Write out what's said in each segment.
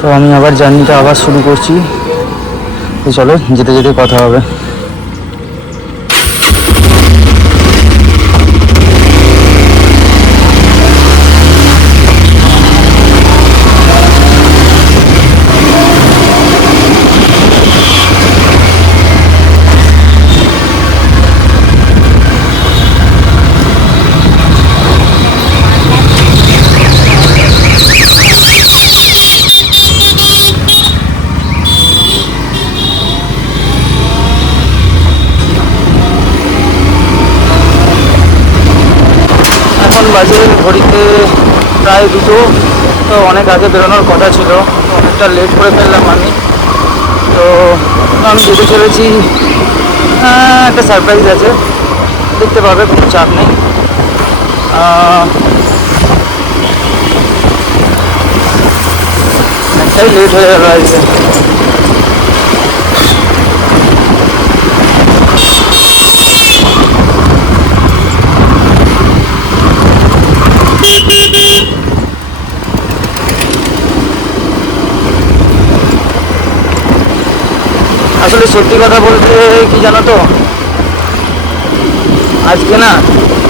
তো আমি আবার জার্নিটা আবার শুরু করছি। তো চলো যেতে যেতে কথা হবে। বাজে ঘড়িতে প্রায় 2টো। তো অনেক আগে বেরোনোর কথা ছিল, অনেকটা লেট করে ফেললাম আমি। তো আমি যেতে চলেছি, একটা সারপ্রাইজ আছে, দেখতে পাবে, কোনো চাপ নেই। অনেকটাই লেট হয়ে গেল আজকে। আসলে সত্যি কথা বলতে কি জানো তো, আজকে না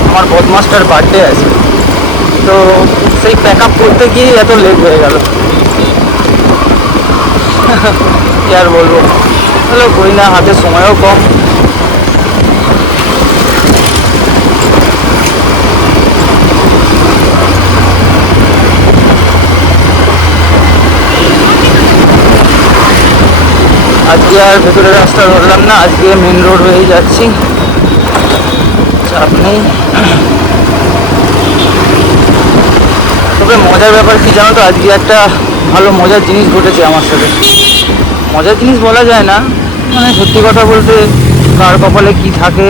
আমার বদমাস্টার বার্থডে আছে। তো সেই প্যাক আপ করতে গিয়ে এত লেট হয়ে গেল। কি আর বলবো, হলো করি না, হাতে সময়ও কম। আজকে আর ভেতরের রাস্তা ধরলাম না, আজকে মেন রোড হয়েই যাচ্ছি, চাপ নেই। তবে মজার ব্যাপার কি জানো তো, আজকে একটা ভালো মজার জিনিস ঘটেছে আমার সাথে। মজার জিনিস বলা যায় না, মানে সত্যি কথা বলতে কার কপালে কি থাকে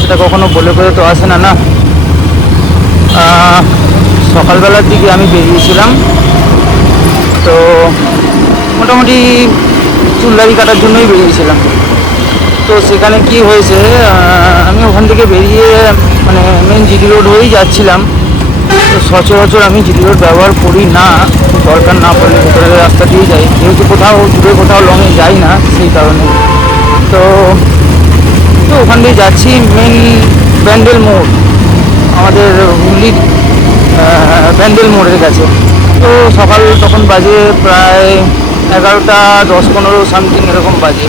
সেটা কখনো বলে করে তো আসে না। না, সকালবেলার দিকে আমি বেরিয়েছিলাম, তো মোটামুটি চুল দাড়ি কাটার জন্যই বেরিয়েছিলাম। তো সেখানে কি হয়েছে, আমি ওখান থেকে বেরিয়ে মানে মেন জিডি রোড হয়েই যাচ্ছিলাম। তো সচরাচর আমি জিডি রোড ব্যবহার করি না, দরকার না পড়লে ভেতরের রাস্তা দিয়েই যাই, যেহেতু কোথাও দূরে কোথাও লংয়ে যাই না সেই কারণে। তো তো ওখান দিয়ে যাচ্ছি মেন ব্যান্ডেল মোড়, আমাদের হুগলির ব্যান্ডেল মোড়ের কাছে। তো সকাল তখন বাজে প্রায় 11টা 10-15 সামথিং এরকম বাজে।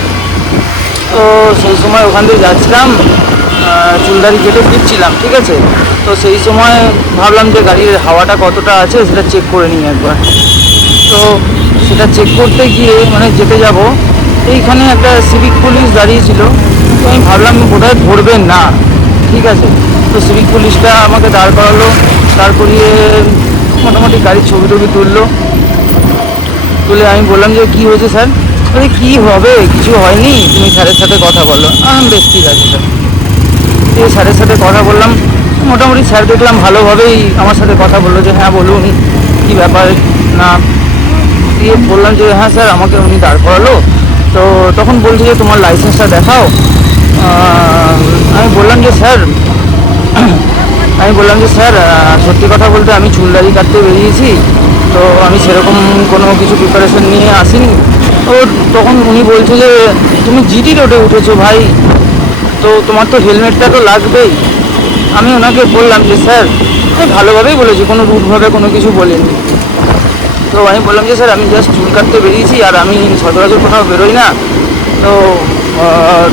তো সেই সময় ওখান দিয়ে যাচ্ছিলাম, চুলদারি কেটে ফিরছিলাম, ঠিক আছে। তো সেই সময় ভাবলাম যে গাড়ির হাওয়াটা কতটা আছে সেটা চেক করে নিই একবার। তো সেটা চেক করতে গিয়ে মানে যেতে যাব, এইখানে একটা সিভিক পুলিশ দাঁড়িয়েছিল। তো আমি ভাবলাম বোধহয় ধরবেন না, ঠিক আছে। তো সিভিক পুলিশটা আমাকে দাঁড় করালো, দাঁড় করিয়ে মোটামুটি গাড়ির ছবি টবি তুলে আমি বললাম যে কী হয়েছে স্যার? বলে কী হবে, কিছু হয়নি, তুমি স্যারের সাথে কথা বলো। বেশ ঠিক আছে স্যার। দিয়ে স্যারের সাথে কথা বললাম, মোটামুটি স্যার দেখলাম ভালোভাবেই আমার সাথে কথা বললো যে হ্যাঁ বলুন কী ব্যাপার না। দিয়ে বললাম যে হ্যাঁ স্যার, আমাকে উনি দাঁড় করালো। তো তখন বলছে যে তোমার লাইসেন্সটা দেখাও। আমি বললাম যে স্যার সত্যি কথা বলতে আমি চুল দাড়ি কাটতে বেরিয়েছি, তো আমি সেরকম কোনো কিছু প্রিপারেশন নিয়ে আসিনি। ও তখন উনি বলছে যে তুমি জিডি রোডে উঠেছো ভাই, তো তোমার তো হেলমেটটা তো লাগবেই। আমি ওনাকে বললাম যে স্যার, আমি ভালোভাবেই বলেছি, কোনো রুটভাবে কোনো কিছু বলিনি। তো আমি বললাম যে স্যার আমি জাস্ট চুল কাটতে বেরিয়েছি, আর আমি সচরাচর কোথাও বেরোই না। তো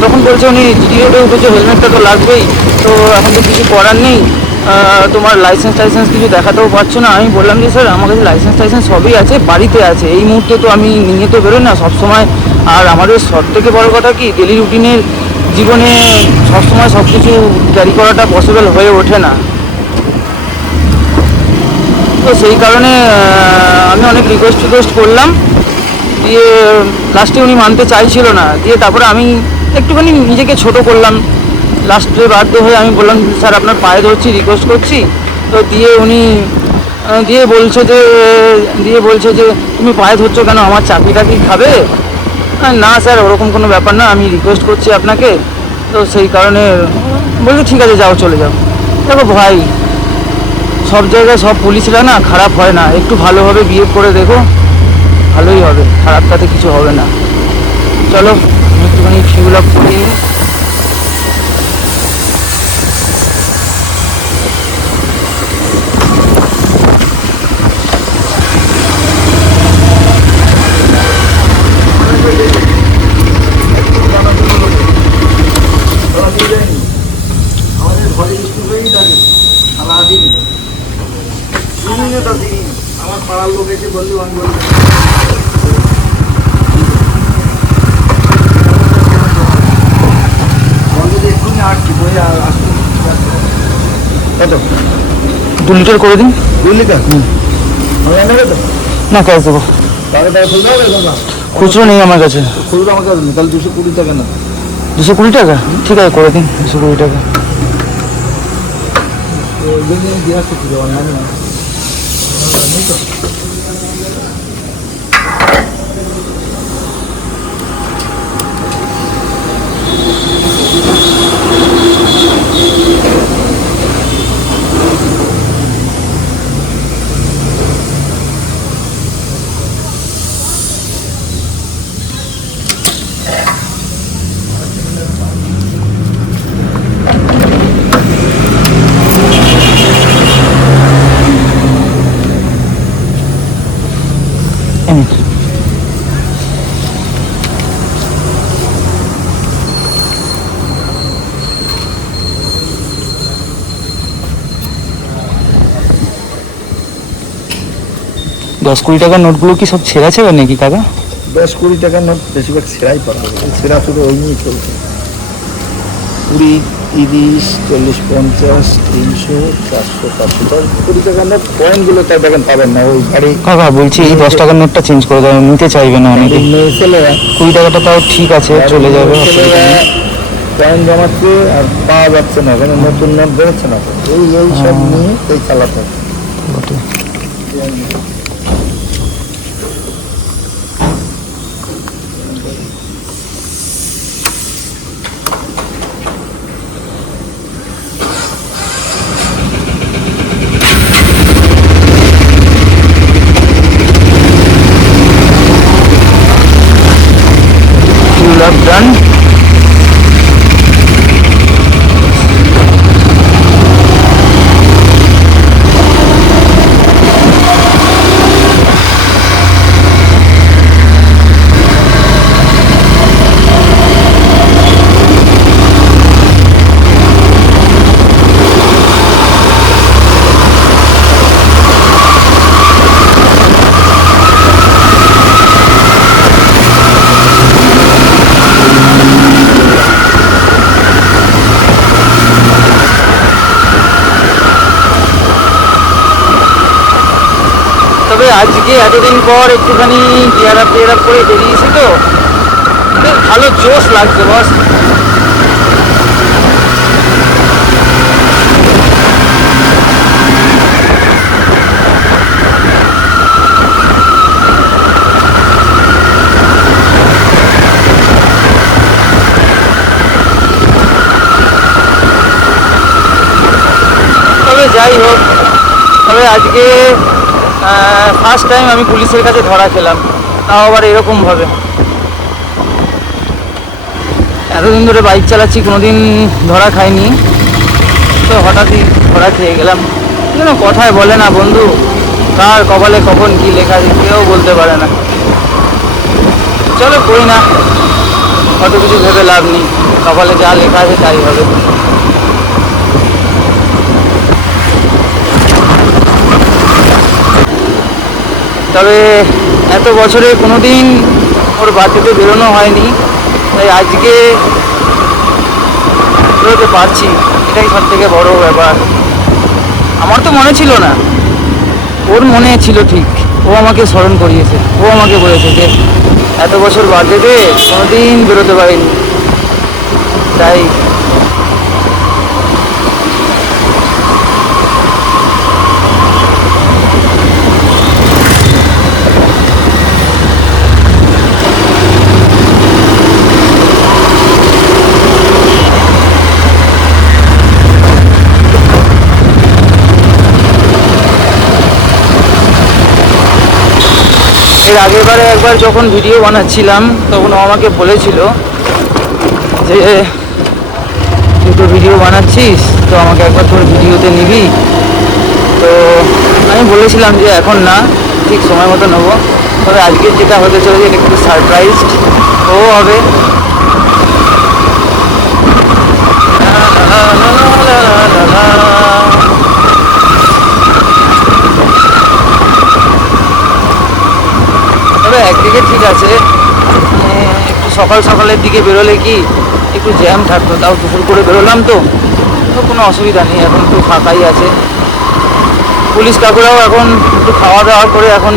তখন বলছে উনি জিডি রোডে উঠেছে, হেলমেটটা তো লাগবেই, তো এখন তো কিছু করার নেই, তোমার লাইসেন্স কিছু দেখাতেও পারছো না। আমি বললাম যে স্যার আমার কাছে লাইসেন্স সবই আছে, বাড়িতে আছে, এই মুহূর্তে তো আমি নিয়ে তো বেরোই না সবসময়। আর আমাদের সব থেকে বড় কথা কি, ডেলি রুটিনের জীবনে সবসময় সব কিছু ক্যারি করাটা পসিবল হয়ে ওঠে না। তো সেই কারণে আমি অনেক রিকোয়েস্ট করলাম, দিয়ে লাস্টে উনি মানতে চাইছিল না। দিয়ে তারপরে আমি একটুখানি নিজেকে ছোট করলাম, লাস্টে বাধ্য হয়ে আমি বললাম স্যার আপনার পায়ে ধরছি, রিকোয়েস্ট করছি। তো উনি বলছে যে তুমি পায়ে ধরছো কেন, আমার চাকরিটা কি খাবে? না স্যার, ওরকম কোনো ব্যাপার না, আমি রিকোয়েস্ট করছি আপনাকে। তো সেই কারণে বলছি ঠিক আছে যাও, চলে যাও। দেখো ভাই, সব জায়গায় সব পুলিশরা না খারাপ হয় না, একটু ভালোভাবে বিহেভ করে দেখো। ভালোই হবে, খারাপ তাতে কিছু হবে না। চলো একটুখানি ফিউল আপ করে নিই। আমার পাড়ার লোক এসে বললি আমি বললাম এক্ষুনি আসছি বই আসছি। কত? 2 লিটার করে দিন। 2 লিটার? নেবে তো? না, ক্যাশ দেবো। তাহলে খুলতে হবে না? খুচরো নেই আমার কাছে। খুলতে আমার কাছে নেই, তাহলে 220 টাকা না? 220 টাকা? ঠিক আছে, করে দিন 220 টাকা। দিয়ে আসতে কি দেওয়া নেই না? এই নিন। 10-20 টাকার নোটগুলো কি সব ছেঁড়া ছেঁড়া নাকি কাকা? 10-20 টাকার নোট বেশিরভাগ সেরাই পাওয়া যাবে, সেরা শুধু ওই নিয়েই চলছে। 20, 30, 40, 50, 300, 400, 500, 20 টাকার নোট পয়েন্টগুলো তাই দেখেন পাবেন না। ওই গাড়ি কাকা বলছি এই 10 টাকার নোটটা চেঞ্জ করে দেওয়া, নিতে চাইবে না অনেকে। ছেলেরা 20 টাকাটা তাও ঠিক আছে, চলে যাবে, অসুবিধা নেই। পয়েন্ট জমাচ্ছে আর পাওয়া যাচ্ছে না, কারণ নতুন নোট বেরোচ্ছে না তো। এই সব নিয়ে এই চালাতে হবে। বটে। Fuel up done. তবে আজকে এতদিন পর একটুখানি গিয়ার আপ করে বেরিয়েছি তো, বেশ ভালো জোশ লাগছে বস। তবে যাই হোক, তবে আজকে ফার্স্ট টাইম আমি পুলিশের কাছে ধরা খেলাম, তাও আবার এরকমভাবে। এতদিন ধরে বাইক চালাচ্ছি, কোনোদিন ধরা খাইনি, তো হঠাৎই ধরা খেয়ে গেলাম। যেন কথায় বলে না বন্ধু, কার কপালে কখন কি লেখা আছে কেউ বলতে পারে না। চলো কই না, কত কিছু ভেবে লাভ নেই, কপালে যা লেখা আছে তাই হবে। তবে এত বছরে কোনো দিন ওর বাড়িতে বেরোনো হয়নি, তাই আজকে বেরোতে পারছি, এটাই সব থেকে বড় ব্যাপার। আমার তো মনে ছিল না, ওর মনে ছিল ঠিক। ও আমাকে স্মরণ করিয়েছে, ও আমাকে বলেছে যে এত বছর বার্থডেতে কোনোদিন বেরোতে পারিনি, তাই এর আগেরবারে একবার যখন ভিডিও বানাচ্ছিলাম তখন ও আমাকে বলেছিল যে তুই তো ভিডিও বানাচ্ছিস, তো আমাকে একবার তোর ভিডিওতে নিবি। তো আমি বলেছিলাম যে এখন না, ঠিক সময় মতো নেবো। তবে আজকে যেটা হতে চলেছে এটা একটু সারপ্রাইজড ও হবে। তবে একদিকে ঠিক আছে, একটু সকাল সকালের দিকে বেরোলে কি একটু জ্যাম থাকতো, তাও দুপুর করে বেরোলাম তো কোনো অসুবিধা নেই, এখন একটু ফাঁকাই আছে। পুলিশ কাকুরাও এখন একটু খাওয়া দাওয়া করে এখন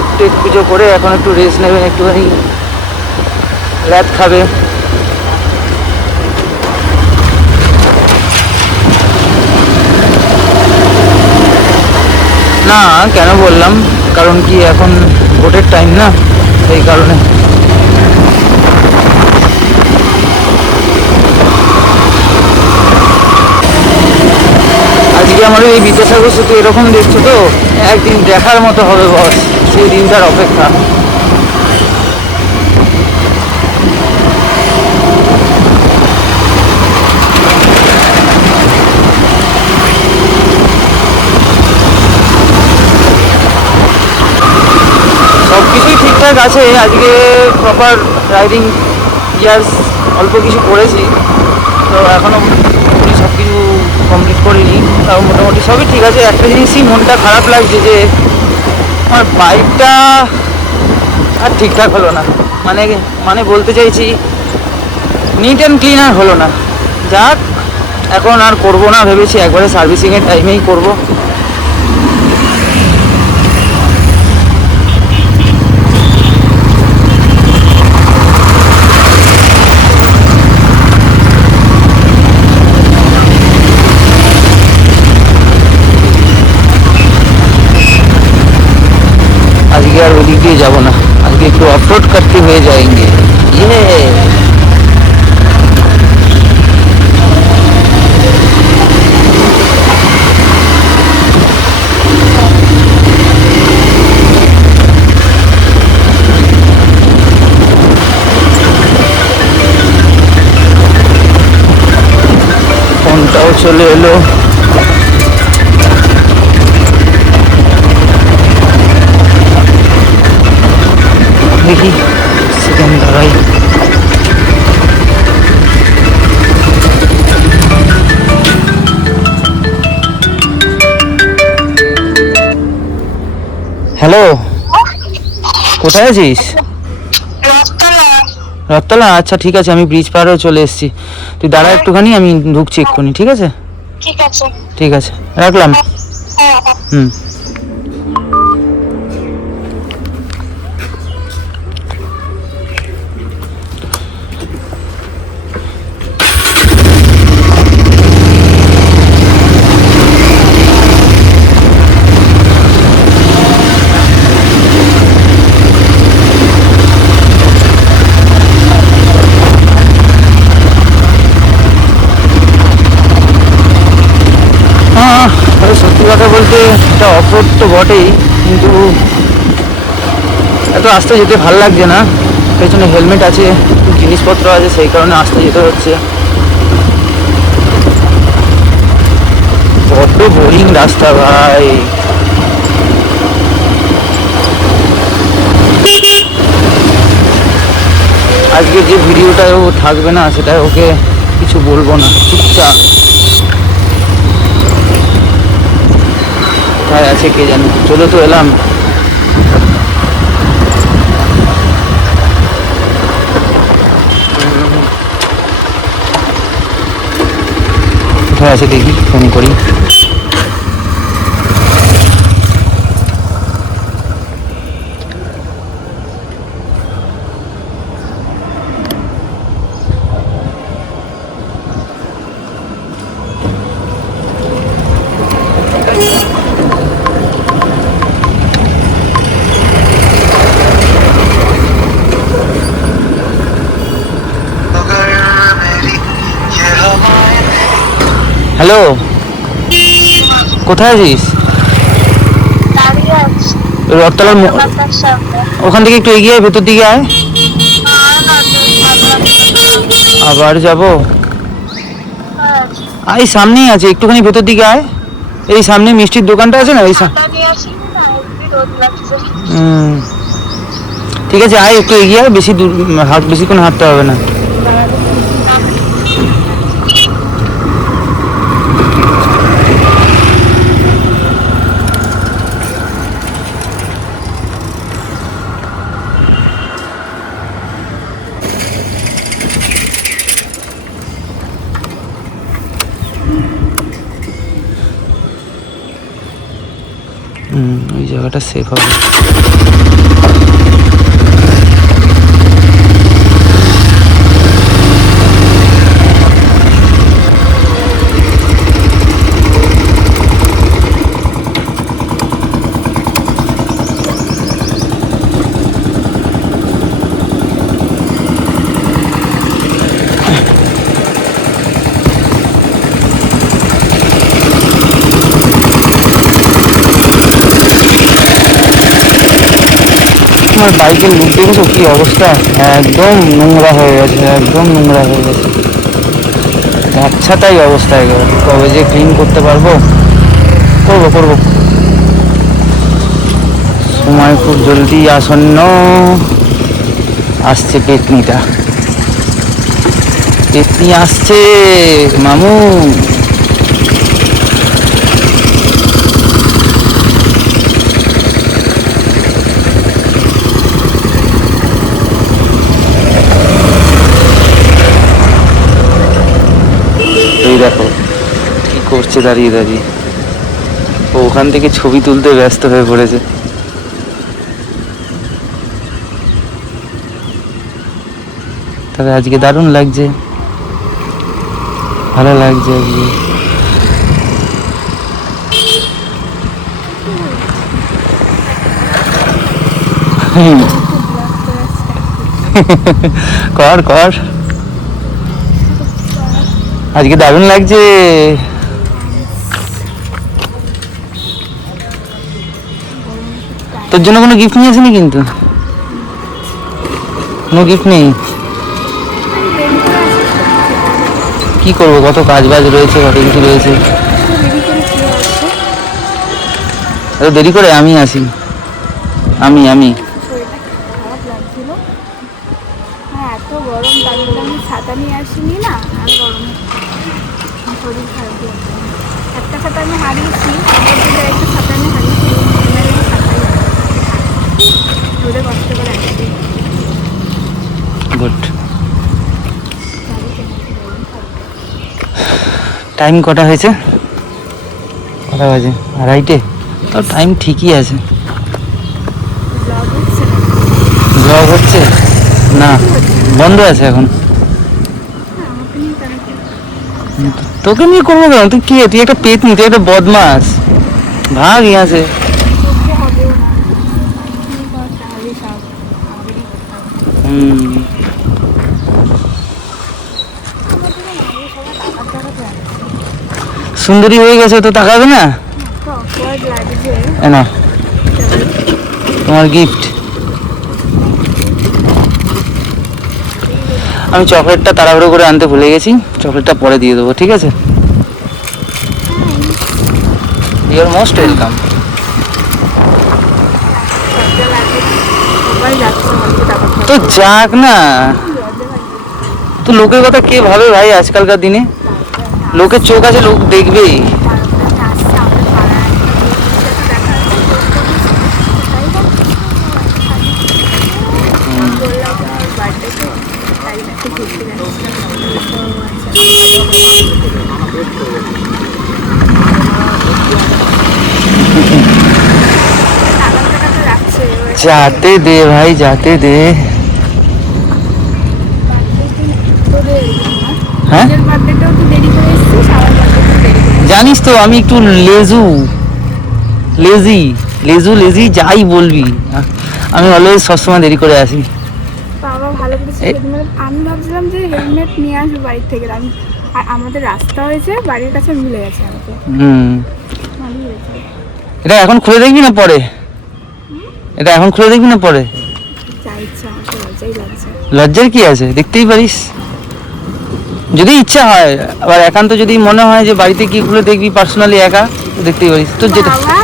একটু পুজো করে এখন একটু রেস্ট নেবেন, একটুখানি ল্যাদ খাবে। না কেন বললাম, কারণ কি এখন ভোটের টাইম না, সেই কারণে। আজকে আমার এই বিদ্যাসাগর সেতু এরকম দেখছো তো, একদিন দেখার মতো হবে বস, সেই দিনটার অপেক্ষা। সব কিছুই ঠিকঠাক আছে, আজকে প্রপার রাইডিং গিয়ার্স অল্প কিছু করেছি, তো এখনও সব কিছু কমপ্লিট করিনি, তাও মোটামুটি সবই ঠিক আছে। একটা জিনিসই মনটা খারাপ লাগছে যে আমার বাইকটা আর ঠিকঠাক হলো না, মানে মানে বলতে চাইছি নিট অ্যান্ড ক্লিন আর হলো না। যাক, এখন আর করবো না, ভেবেছি একবারে সার্ভিসিংয়ের টাইমেই করব। আজকে আর ওদিক দিয়ে যাবো না, আজকে একটু অফরোড করতে হয়ে যাएंगे। ইয়ে ফোনটাও চলে এলো। দেখি সেকেন্ড দাঁড়াই। হ্যালো, কোথায় আছিস? রথতলা, আচ্ছা ঠিক আছে, আমি ব্রিজ পাড়েও চলে এসেছি। তুই দাঁড়া একটুখানি, আমি ঢুকছি এক্ষুনি, ঠিক আছে? ঠিক আছে, রাখলাম। হুম। তবে সত্যি কথা বলতে এটা অফরোড তো বটেই, কিন্তু এত আস্তে যেতে ভাল লাগছে না। পেছনে হেলমেট আছে, জিনিসপত্র আছে, সেই কারণে আস্তে যেতে হচ্ছে। বড্ড বোরিং রাস্তা ভাই। আজকে যে ভিডিওটায় ও থাকবে না, সেটা ওকে কিছু বলবো না, চুপচাপ। কোথায় আছে কে জানে, চলে তো এলাম। কোথায় আছে দেখি, ফোন করি। হ্যালো, কোথায় আছিস? রথতলার দোকানটার সামনে। ওখান থেকে একটু এগিয়ে আয়, ভেতর দিকে আয়। না, না, আবার যাব? হ্যাঁ, এই সামনেই আছে, একটুখানি ভেতর দিকে আয়। এই সামনে মিষ্টির দোকানটা আছে না, ওই ছাতা নিয়ে আসিনি না, এমনি রোদ লাগছে। ঠিক আছে, আয় একটু এগিয়ে আয়, বেশি দূর বেশিক্ষণ হাঁটতে হবে না। ওই জায়গাটা সেফ হবে। আমার বাইকের লুক দেখেছো কি অবস্থা, একদম নোংরা হয়ে গেছে, একদম নোংরা হয়ে গেছে, আচ্ছাটাই অবস্থা একেবারে। কবে যে ক্লিন করতে পারবো, করবো করবো, সময় খুব জলদি আসন্ন। আসছে পেতনিটা, পেতনি আসছে মামু। এই দেখো কি করছে দাঁড়িয়ে দাঁড়িয়ে, ও ওখান থেকে ছবি তুলতে ব্যস্ত হয়ে পড়েছে। তবে আজকে দারুণ লাগছে, ভালো লাগছে আজকে। কর কর, আজকে দারুণ লাগছে। তোর জন্য কোনো গিফট নিয়ে আসিনি কিন্তু, কোনো গিফট নেই। কি করবো, কত কাজ বাজ রয়েছে, কত কিছু রয়েছে। এত দেরি করে আমি আসি, আমি শরীরটা খারাপ লাগছিল, হ্যাঁ এত গরম, তার জন্য আমি ছাতা নিয়ে আসিনি না, আর গরমে শরীর খারাপ লাগছে। একটা ছাতা আমি হারিয়েছি, আমার দিকে একটা ছাতা আমি হারিয়েছি, রোদে কষ্ট করে আসছি। গুড। টাইম কটা হয়েছে, কটা বাজে? 2:30। তো টাইম ঠিকই আছে। ব্লগ হচ্ছে না, ব্লগ হচ্ছে না, বন্ধ আছে এখন। আমাকে নিয়ে কেন কি? তোকে নিয়ে করবো কেন, তুই কে? তুই একটা পেতনি, তুই একটা বদমাস, ভাগ ইয়াছে। করতে হবেও না, কি কর তাহলে সব আমাদেরই করতে হবে। সুন্দরী হয়ে গেছে তো তাকাবে না? তো অকওয়ার্ড লাগছে। না, তোমার গিফট। আমি চকলেটটা তাড়াহুড়ো করে আনতে ভুলে গেছি, চকলেটটা পরে দিয়ে দেবো, ঠিক আছে? You are most welcome. সবাই যাচ্ছে আমাকে টাকা তো যাক না, তো লোকের কথা কে ভাবে ভাই আজকালকার দিনে? লোকের চোখ আছে, লোক দেখবেই। जाते दे भाई, जाते दे। হ্যাঁ জানিস তো আমি একটু লেজি যাই বলবি, আমি অলওয়েজ সবসময় দেরি করে আসি। বাবা ভালো করেছে, আমি ভাবছিলাম যে হেলমেট নিয়ে আসবো বাড়ির থেকে, আমি আর আমাদের রাস্তা হয়েছে বাড়ির কাছে, মিলে গেছে আমাকে। ভালোই হয়েছে। এটা এখন খুলে দেখবি না পরে? এটা এখন খুলে দেখবি না পরে? যা ইচ্ছা, আমার তো লজ্জাই লাগছে। লজ্জার কি আছে, দেখতেই পারিস যদি ইচ্ছা হয়। আবার একান্ত যদি মনে হয় যে বাড়িতে কি খুলে দেখবি পার্সোনালি একা, তো দেখতেই পারিস তোর যেটা। বাবা,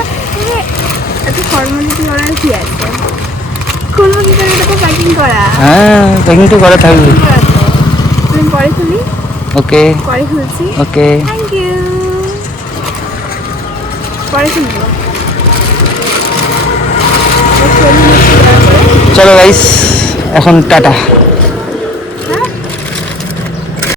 এত ফর্মালিটি করার কি আছে? খুলবো কি করে, এটা তো প্যাকিং করা। হ্যাঁ, প্যাকিং তো করা থাকবে। Packing করা তো। তুমি পরে খুলি, ওকে পরে খুলছি। ওকে। Thank you. পরে খুলবো। চলো গাইস, এখন টাটা।